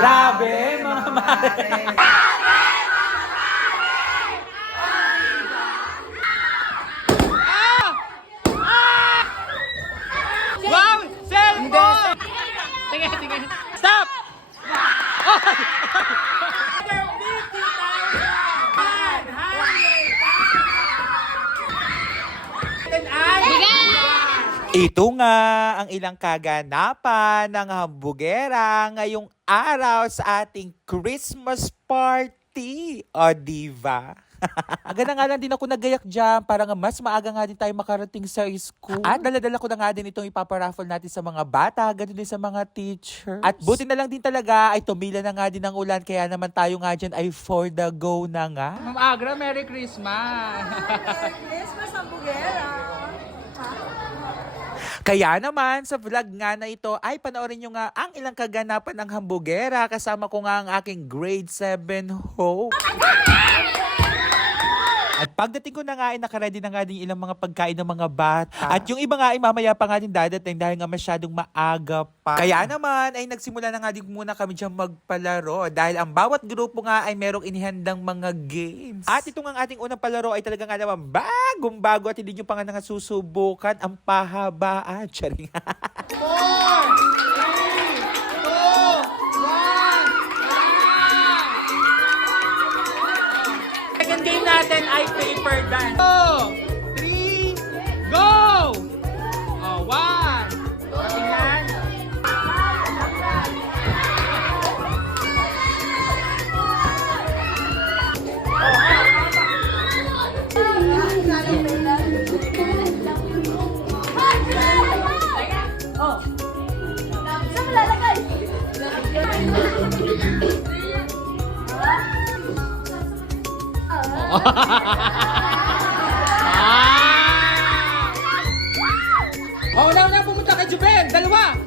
Grabe, mga mare. Wow! Cellphone! Tingin. Stop! Ito nga ang ilang kaganapan ng hambugera ngayong araw sa ating Christmas party. O, diva? Aga na nga lang din ako nagayak dyan para nga mas maaga nga din tayo makarating sa school. At dala-dala ko na nga din itong ipaparaffle natin sa mga bata, ganun din sa mga teachers. At buti na lang din talaga ay tumila na nga din ang ulan, kaya naman tayo nga dyan ay for the go na nga. Ma'am Agra, Merry Christmas! Christmas ang bugera. Kaya naman sa vlog nga na ito ay panoorin nyo nga ang ilang kaganapan ng hambugera kasama ko nga ang aking grade 7 hope. At pagdating ko na nga ay nakaready na nga din ilang mga pagkain ng mga bata. At yung iba nga ay mamaya pa nga din dadating dahil nga masyadong maaga pa. Kaya naman ay nagsimula na nga din muna kami dyan magpalaro dahil ang bawat grupo nga ay merong inihandang mga games. At ito nga ang ating unang palaro ay talaga nga naman bagong-bago at hindi nyo pa nga susubukan ang pahabaan. Charing. 4, 3, 2, 1. Second game natin ay paper dance. 2, 3, go! Oh, 1. Patingnan. Saan mo lalagay? Una pumunta kay Juben. Dalawa.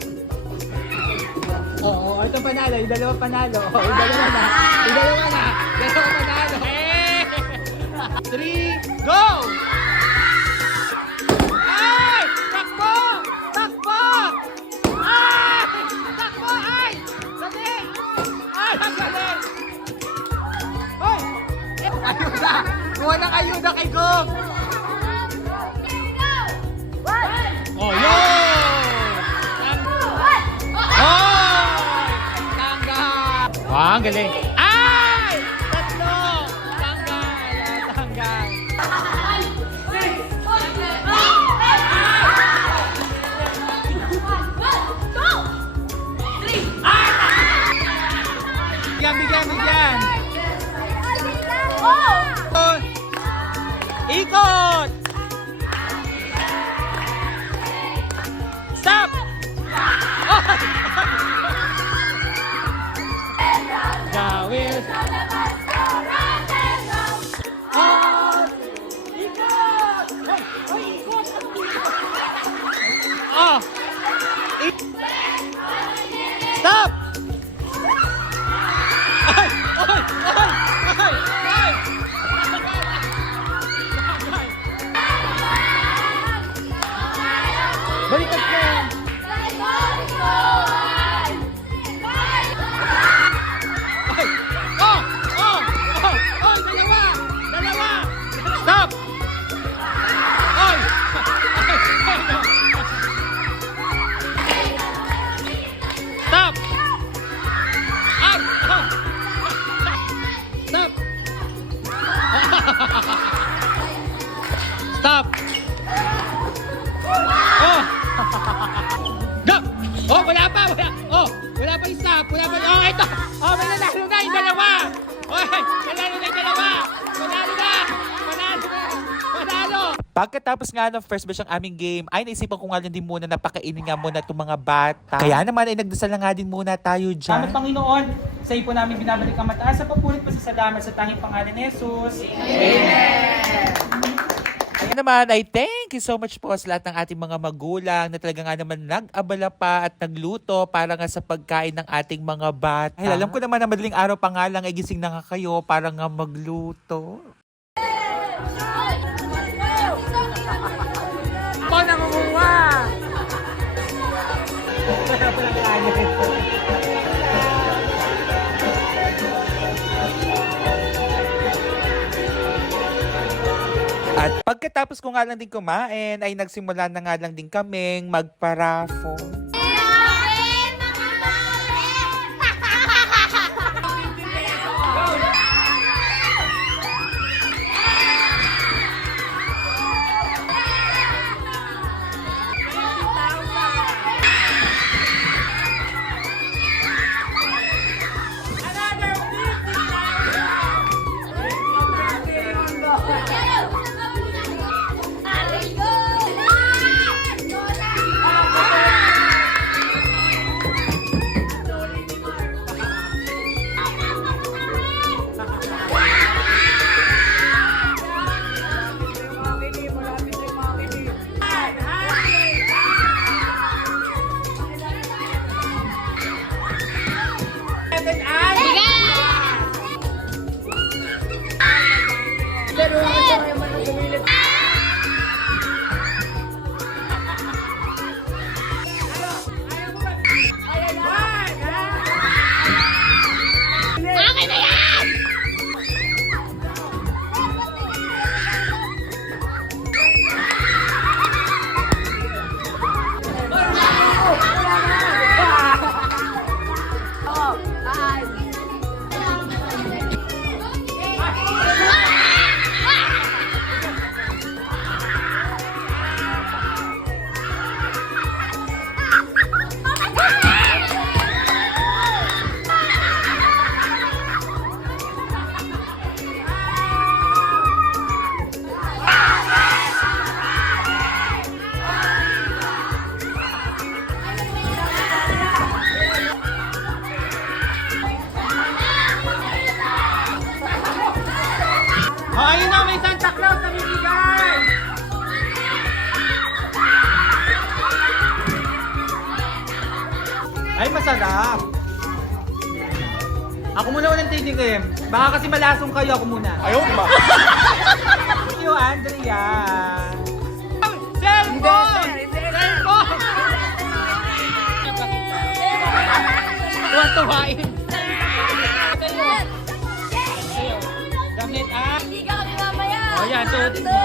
Oo, ito panalo. Yung dalawa panalo. Yung dalawa na. Dalawa panalo. 3, go! Ay! Takbo! Ay! Takbo! Ay! Dali! Ay! Dali! Hoy! Ayuda! Kuha ng ayuda kay Gov! Oh, yun! Tanggal! Wow, ang galing! Ay! Tatlo! Tanggal! Bigyan! Ikot! Stop! Gawin! Ikot! Hoy, ikot! Oh! Stop! Ay! Balikat ko! Dalawa! Stop! Ay! Stop! Stop! Oh! Go! Oh, wala pa! Wala pa yung stop! Oh, ito! Oh, may nanalo na yung dalawa! Oh, nanalo na yung dalawa! Panalo! Pagkatapos nga ng first batch ng aming game, ay naisipan ko nga lang din muna na pakainin nga muna itong mga bata. Kaya naman ay nagdasal na nga din muna tayo dyan. Salamat Panginoon, sa iyo po namin binabalik ang mataas sa papulit pasasalamat sa tanging pangalan ni Jesus. Amen! Kaya naman ay thank you so much po sa lahat ng ating mga magulang na talaga nga naman nag-abala pa at nagluto para nga sa pagkain ng ating mga bata. Ay, alam ko naman na madaling araw pa nga lang ay gising na nga kayo para nga magluto. Ako nangunguha! Pagkatapos ko nga lang din kumain, ay nagsimula na nga lang din kaming magparafo. Ayun na, may Santa Claus na bibigay! Ay, masarap! Ako muna unang titigim. Baka kasi malasong kayo, ako muna. Ayaw ba? Thank you, Andrea! Cellphone! Cellphone! Tuwa-tuwain! Gamit ah! Hindi ka kami mamaya. O yan, suotin mo.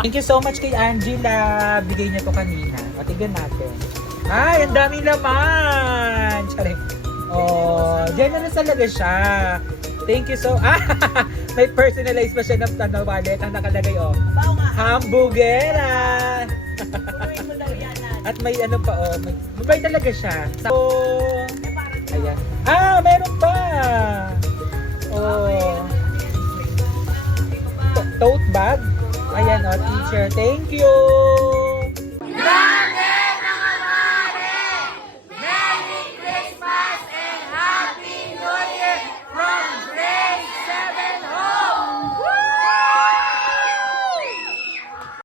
Thank you so much kay Angela. Bigay niya to kanina. O, tignan natin. Ay, ang daming laman! Charing. Oh, generous talaga siya. Thank you so... may personalized pa siya ng wallet. Ang nakalagay, oh. Hamburgera! At may ano pa, oh. Mabay talaga siya. So, ayan. Meron pa! Oh. Tote bag. Ayan, oh, teacher. Thank you!